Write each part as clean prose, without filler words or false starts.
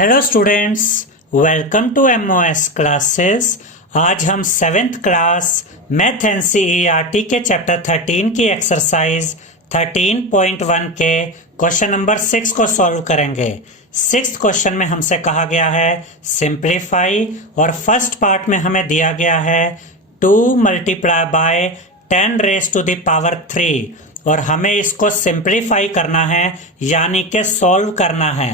Hello students, welcome to MOS classes. आज हम 7th class math NCERT के chapter 13 की एक्सरसाइज 13.1 के क्वेश्चन नंबर 6 को सॉल्व करेंगे। 6th क्वेश्चन में हमसे कहा गया है सिंप्लीफाई, और फर्स्ट पार्ट में हमें दिया गया है 2 multiply by 10 raise to the power 3, और हमें इसको सिंप्लीफाई करना है यानी कि सॉल्व करना है।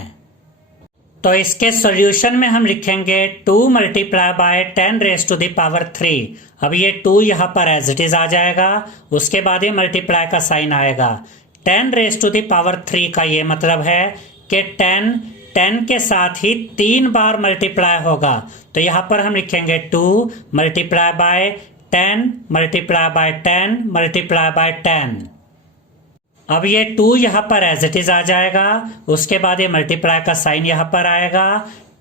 तो इसके सॉल्यूशन में हम लिखेंगे 2 multiply by 10 raise to the power 3। अब ये 2 यहाँ पर एज इट इज आ जाएगा, उसके बाद ये मल्टीप्लाई का साइन आएगा। 10 रेज टू द पावर 3 का ये मतलब है कि 10 के साथ ही 3 बार मल्टीप्लाई होगा। तो यहाँ पर हम लिखेंगे 2 multiply by 10 multiply by 10 multiply by 10। अब ये 2 यहाँ पर एज इट इज आ जाएगा, उसके बाद ये मल्टीप्लाई का साइन यहाँ पर आएगा।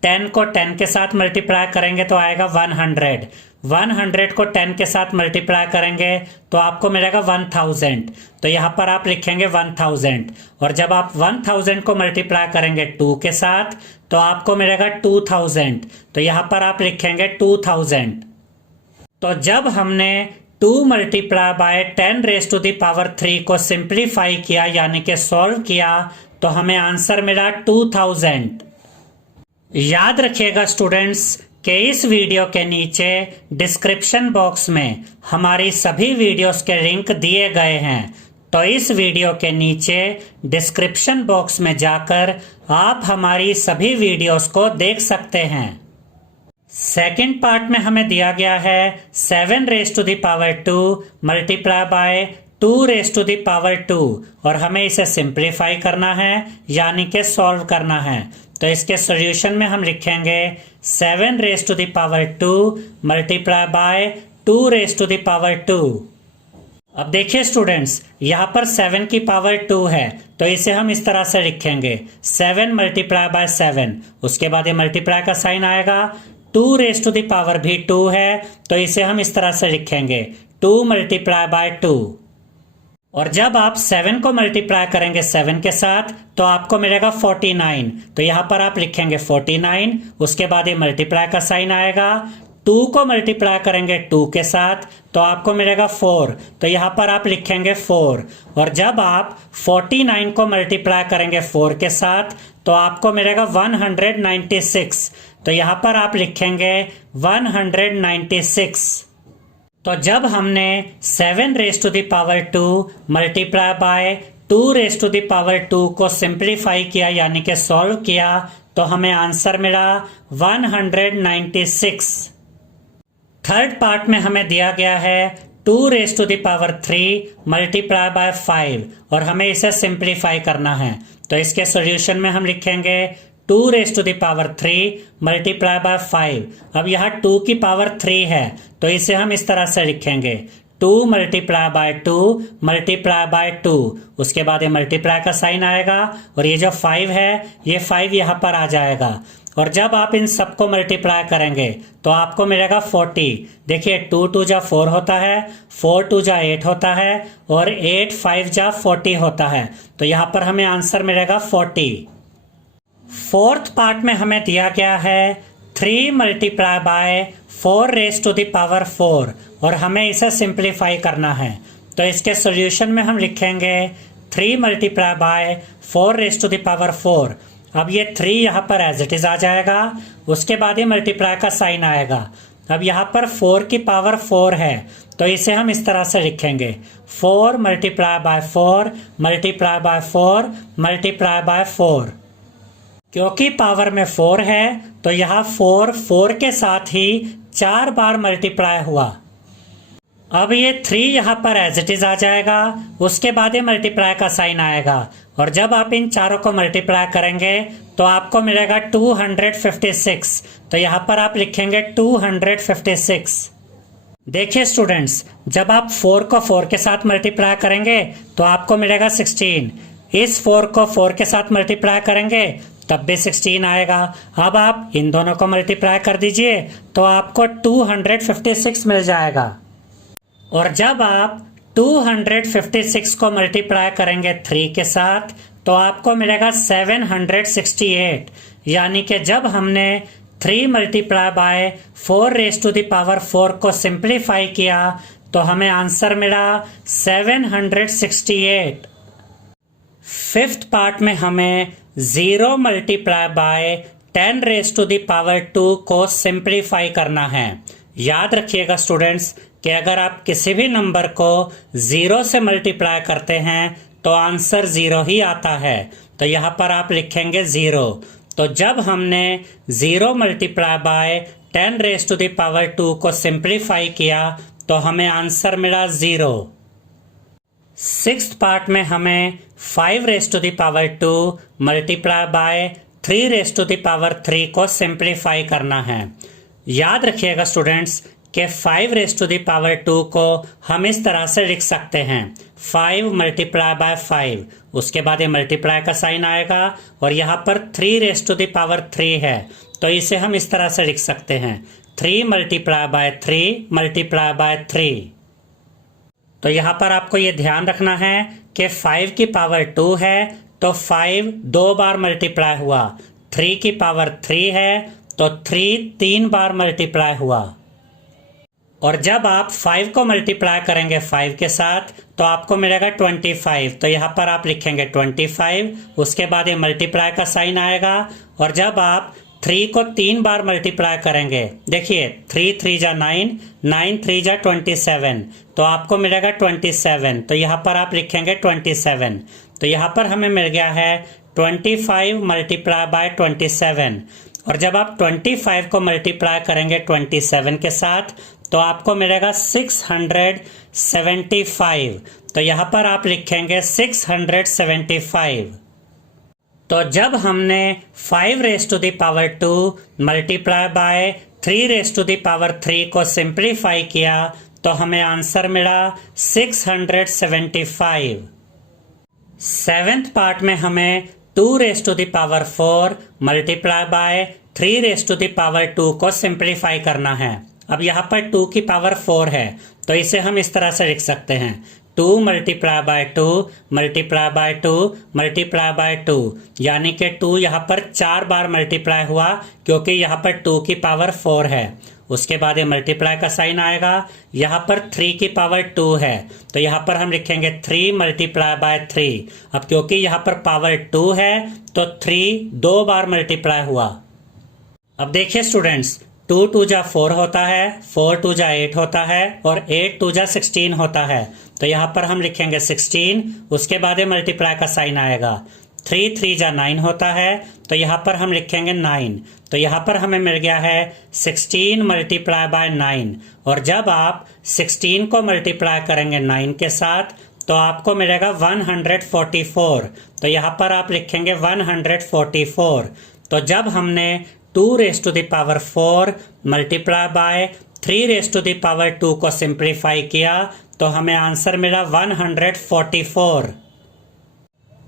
10 को 10 के साथ मल्टीप्लाई करेंगे तो आएगा 100। 100 को 10 के साथ मल्टीप्लाई करेंगे तो आपको मिलेगा 1000। तो यहाँ पर आप लिखेंगे 1000, और जब आप 1000 को मल्टीप्लाई करेंगे 2 के साथ तो आपको मिलेगा 2000। तो यहाँ पर आप लिखेंगे 2000। तो जब हमने 2 multiply by 10 raise to the power 3 को सिंप्लीफाई किया यानी कि सॉल्व किया तो हमें आंसर मिला 2000। याद रखिएगा स्टूडेंट्स कि इस वीडियो के नीचे डिस्क्रिप्शन बॉक्स में हमारी सभी वीडियोस के लिंक दिए गए हैं। तो इस वीडियो के नीचे डिस्क्रिप्शन बॉक्स में जाकर आप हमारी सभी वीडियोस को देख सकते हैं। सेकेंड पार्ट में हमें दिया गया है 7 raise to the power 2 multiply by 2 raise to the power 2, और हमें इसे सिंप्लीफाई करना है यानी कि सॉल्व करना है। तो इसके सॉल्यूशन में हम लिखेंगे 7 raise to the power 2 multiply by 2 raise to the power 2। अब देखिए स्टूडेंट्स, यहाँ पर 7 की पावर 2 है तो इसे हम इस तरह से लिखेंगे 7 मल्टीप्लाई बाय 7, उसके बाद ये मल्टीप्लाई का साइन आएगा। 2 रेज टू द पावर भी 2 है तो इसे हम इस तरह से लिखेंगे 2 मल्टीप्लाई बाय 2, और जब आप 7 को मल्टीप्लाई करेंगे 7 के साथ तो आपको मिलेगा 49। तो यहाँ पर आप लिखेंगे 49, उसके बाद ये मल्टीप्लाई का साइन आएगा। 2 को मल्टीप्लाई करेंगे 2 के साथ तो आपको मिलेगा 4, तो यहाँ पर आप लिखेंगे 4, और जब आप 49 को मल्टीप्लाई करेंगे 4 के साथ तो आपको मिलेगा 196, तो यहाँ पर आप लिखेंगे 196। तो जब हमने 7 raise to the power 2 multiply by 2 raise to the power 2 को सिंप्लीफाई किया यानी कि सॉल्व किया तो हमें आंसर मिला 196। थर्ड पार्ट में हमें दिया गया है 2 raise to the power 3 multiply by 5, और हमें इसे सिंप्लीफाई करना है। तो इसके सॉल्यूशन में हम लिखेंगे 2 raise to the power 3 multiply by 5। अब यहाँ 2 की पावर 3 है तो इसे हम इस तरह से लिखेंगे 2 मल्टीप्लाई बाय 2 मल्टीप्लाई बाय 2, उसके बाद ये मल्टीप्लाई का साइन आएगा, और ये जो 5 है ये 5 यहाँ पर आ जाएगा, और जब आप इन सबको मल्टीप्लाई करेंगे तो आपको मिलेगा 40। देखिए 2 2 जा 4 होता है, 4 2 जा 8 होता है, और 8 5 जा 40 होता है। तो यहाँ पर हमें आंसर मिलेगा 40। फोर्थ पार्ट में हमें दिया गया है 3 multiply by 4 raise to the power 4, और हमें इसे सिंप्लीफाई करना है। तो इसके सॉल्यूशन में हम लिखेंगे 3 multiply by 4 raise to the power 4। अब ये 3 यहाँ पर एज इट इज आ जाएगा, उसके बाद ये मल्टीप्लाई का साइन आएगा। अब यहाँ पर 4 की पावर 4 है तो इसे हम इस तरह से लिखेंगे 4 multiply by 4 multiply by 4 multiply by 4। क्योंकि पावर में 4 है तो यहाँ 4 के साथ ही 4 बार मल्टीप्लाई हुआ। अब ये 3 यहाँ पर एज इट इज आ जाएगा, उसके बाद ये मल्टीप्लाई का साइन आएगा, और जब आप इन चारों को मल्टीप्लाई करेंगे तो आपको मिलेगा 256। तो यहाँ पर आप लिखेंगे 256। देखिए स्टूडेंट्स, जब आप 4 को 4 के साथ मल्टीप्लाई करेंगे तो आपको मिलेगा 16। इस 4 को 4 के साथ मल्टीप्लाई करेंगे तब भी 16 आएगा। अब आप इन दोनों को मल्टीप्लाई कर दीजिए तो आपको 256 मिल जाएगा, और जब आप 256 को मल्टीप्लाई करेंगे 3 के साथ तो आपको मिलेगा 768। यानी कि जब हमने 3 multiply by 4 raise to the power 4 को सिंप्लीफाई किया तो हमें आंसर मिला 768। फिफ्थ पार्ट में हमें 0 multiply by 10 raise to the power 2 को सिंप्लीफाई करना है। याद रखिएगा स्टूडेंट्स कि अगर आप किसी भी नंबर को 0 से मल्टीप्लाई करते हैं तो आंसर 0 ही आता है। तो यहाँ पर आप लिखेंगे 0। तो जब हमने 0 multiply by 10 raise to the power 2 को सिंप्लीफाई किया तो हमें आंसर मिला 0। सिक्स्थ पार्ट में हमें 5 raise to the power 2 multiply by 3 raise to the power 3 को सिंप्लीफाई करना है। याद रखिएगा स्टूडेंट्स कि 5 रेज टू द पावर 2 को हम इस तरह से लिख सकते हैं 5 मल्टीप्लाई बाय 5, उसके बाद ये मल्टीप्लाई का साइन आएगा और यहाँ पर 3 रेज टू द पावर 3 है तो इसे हम इस तरह से लिख सकते हैं 3 मल्टीप्लाई बाय 3 मल्टीप्लाई बाय 3। तो यहाँ पर आपको ये ध्यान रखना है कि 5 की पावर 2 है तो 5 2 बार मल्टीप्लाई हुआ, 3 की पावर 3 है तो 3 3 बार मल्टीप्लाई हुआ। और जब आप 5 को मल्टीप्लाई करेंगे 5 के साथ तो आपको मिलेगा 25। तो यहाँ पर आप लिखेंगे 25, उसके बाद ये मल्टीप्लाई का साइन आएगा। और जब आप 3 को 3 बार मल्टीप्लाई करेंगे, देखिए 3 3 जा 9, 9 3 जा 27, तो आपको मिलेगा 27। तो यहाँ पर आप लिखेंगे 27। तो यहाँ पर हमें मिल गया है 25 मल्टीप्लाई बाय 27। और जब आप 25 को मल्टीप्लाई करेंगे 27 के साथ तो आपको मिलेगा 675। तो यहाँ पर आप लिखेंगे 675। तो जब हमने 5 raise to the power 2 multiply by 3 raise to the power 3 को सिंप्लीफाई किया तो हमें आंसर मिला 675। सेवेंथ पार्ट में हमें 2 raise to the power 4 multiply by 3 raise to the power 2 को सिंप्लीफाई करना है। अब यहाँ पर 2 की पावर 4 है तो इसे हम इस तरह से लिख सकते हैं 2 multiply by 2 multiply by 2 multiply by 2, यानी कि 2 यहाँ पर 4 बार मल्टीप्लाई हुआ क्योंकि यहाँ पर 2 की पावर 4 है। उसके बाद ये मल्टीप्लाई का साइन आएगा, यहाँ पर 3 की पावर 2 है तो यहाँ पर हम लिखेंगे 3 मल्टीप्लाई बाय 3। अब क्योंकि यहाँ पर पावर 2 है तो 3 2 बार मल्टीप्लाई हुआ। अब देखिए स्टूडेंट्स 2 2 जा 4 होता है, 4 2 जा 8 होता है और 8 2 जा 16 होता है। तो यहाँ पर हम लिखेंगे 16, उसके बाद ये मल्टीप्लाई का साइन आएगा। 3 3 जा 9 होता है तो यहाँ पर हम लिखेंगे 9। तो यहाँ पर हमें मिल गया है 16 मल्टीप्लाई बाय 9। और जब आप 16 को मल्टीप्लाई करेंगे 9 के साथ तो आपको मिलेगा 144। तो यहाँ पर आप लिखेंगे 144। तो जब हमने 2 raise to the power 4 multiply by 3 raise to the power 2 को सिंप्लीफाई किया तो हमें आंसर मिला 144।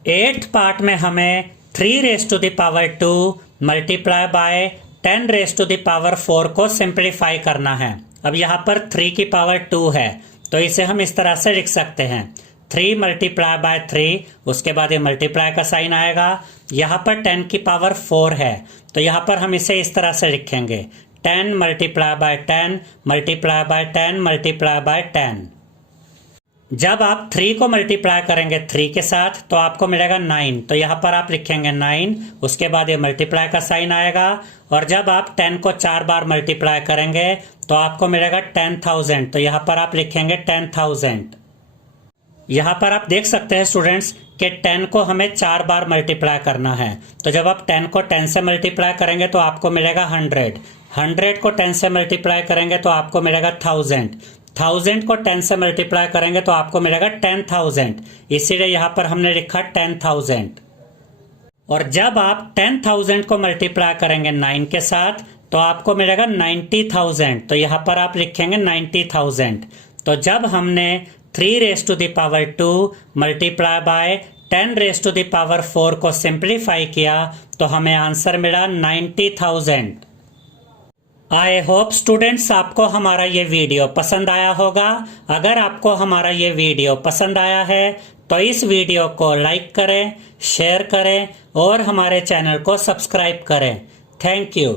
एट्थ पार्ट में हमें 3 raise to the power 2 multiply by 10 raise to the power 4 को सिंप्लीफाई करना है। अब यहाँ पर 3 की पावर 2 है तो इसे हम इस तरह से लिख सकते हैं 3 मल्टीप्लाई बाय 3, उसके बाद ये मल्टीप्लाई का साइन आएगा। यहाँ पर 10 की पावर 4 है तो यहाँ पर हम इसे इस तरह से लिखेंगे 10 multiply by 10 multiply by 10 multiply by 10। जब आप 3 को मल्टीप्लाई करेंगे 3 के साथ तो आपको मिलेगा 9। तो यहाँ पर आप लिखेंगे 9, उसके बाद ये मल्टीप्लाई का साइन आएगा। और जब आप 10 को 4 बार मल्टीप्लाई करेंगे तो आपको मिलेगा 10,000। तो यहाँ पर आप लिखेंगे 10,000। यहाँ पर आप देख सकते हैं स्टूडेंट्स कि 10 को हमें 4 बार मल्टीप्लाई करना है। तो जब आप 10 को 10 से मल्टीप्लाई करेंगे तो आपको मिलेगा 100, 100 को 10 से मल्टीप्लाई करेंगे तो आपको मिलेगा 1000, 1000 को 10 से मल्टीप्लाई करेंगे तो आपको मिलेगा 10,000। इसीलिए यहाँ पर हमने लिखा 10,000। और जब आप 10,000 को मल्टीप्लाई करेंगे 9 के साथ तो आपको मिलेगा 90,000। तो यहाँ पर आप लिखेंगे 90,000। तो जब हमने 3 raise to the power 2 multiply by 10 raise to the power 4 को सिंप्लीफाई किया तो हमें आंसर मिला 90,000। आई होप स्टूडेंट्स आपको हमारा ये वीडियो पसंद आया होगा। अगर आपको हमारा ये वीडियो पसंद आया है तो इस वीडियो को लाइक करें, शेयर करें और हमारे चैनल को सब्सक्राइब करें। Thank you.